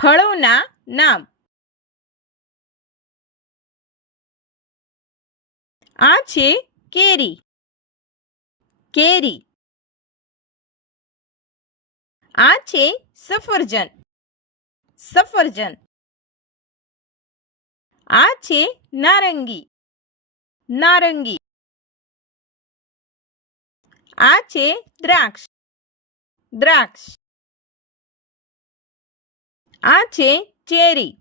ફળોના નામ. આ છે કેરી. કેરી. આ છે સફરજન. સફરજન. આ છે નારંગી. નારંગી. આ છે દ્રાક્ષ. દ્રાક્ષ. આ છે ચેરી.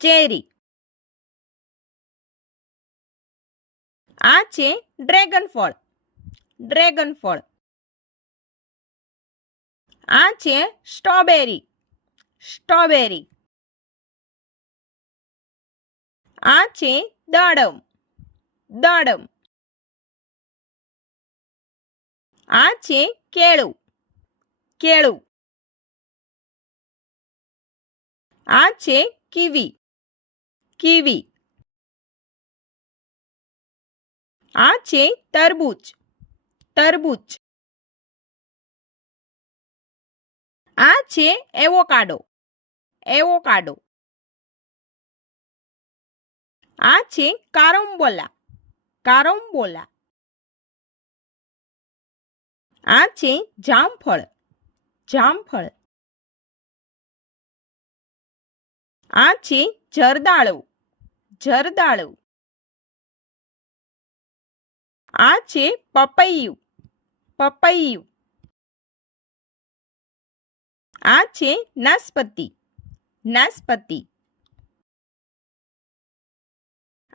ચેરી. આ છે ડ્રેગન ફળ. ડ્રેગન ફળ. આ છે સ્ટ્રોબેરી. સ્ટ્રોબેરી. આ છે દાડમ. દાડમ. આ છે કેળું. કેળું. આ છે કીવી. કીવી. આ છે તરબૂચ. તરબૂચ. આ છે એવોકાડો. એવોકાડો. આ છે કારમ્બોલા. કારમ્બોલા. આ છે જામફળ. જામફળ. આ છે જરદાળુ. જરદાળુ. આ છે પપૈયું. પપૈયું. આ છે નાસપતિ. નાસપતિ.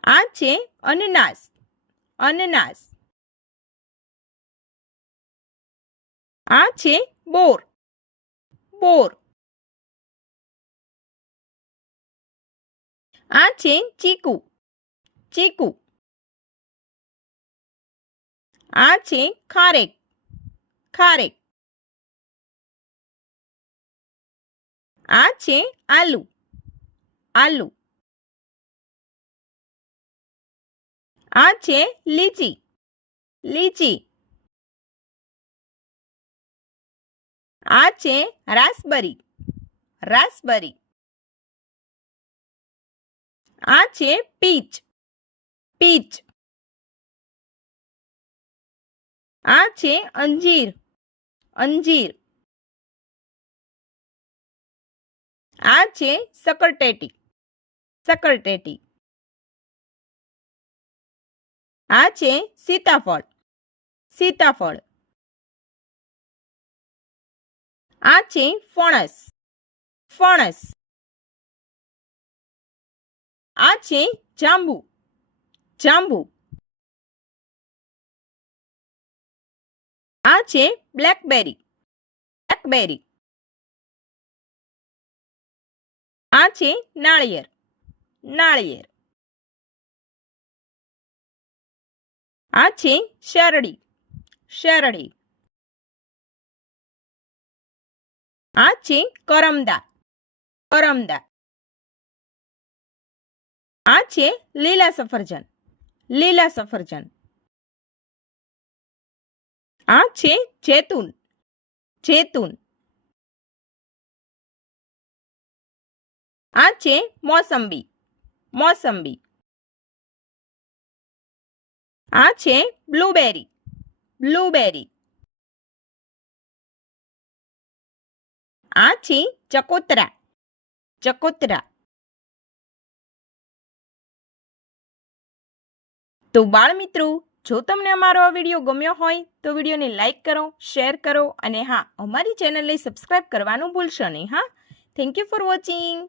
આ છે અનનાસ. અનનાસ. આ છે બોર. બોર. આ છે ચીકુ. ચીકુ. આ છે ખારેક. ખારેક. આ છે આલુ. આલુ. આ છે લીચી. લીચી. આ છે રાસબરી. રાસબરી. આ છે પીચ. પીચ. આ છે અંજીર. અંજીર. આ છે સકરટેટી. સકરટેટી. આ છે સીતાફળ. સીતાફળ. આ છે ફણસ. ફણસ. આ છે જાંબુ. જાંબુ. આ છે બ્લેકબેરી. બ્લેકબેરી. આ છે નાળિયેર. નાળિયેર. આ છે શેરડી. શેરડી. આ છે કરમદા. કરમદા. આ છે લીલા સફરજન. લીલા સફરજન. આ છે જૈતુન. જૈતુન. આ છે મોસંબી. મોસંબી. આ છે બ્લુબેરી. બ્લુબેરી. આ છે ચકોતરા. ચકોતરા. તો બાળ મિત્રો, જો તમને અમારો આ વિડીયો ગમ્યો હોય તો વિડીયોને લાઈક કરો, શેર કરો અને હા, અમારી ચેનલને સબસ્ક્રાઈબ કરવાનું ભૂલશો નહીં. હા, થેન્ક યુ ફોર વોચિંગ.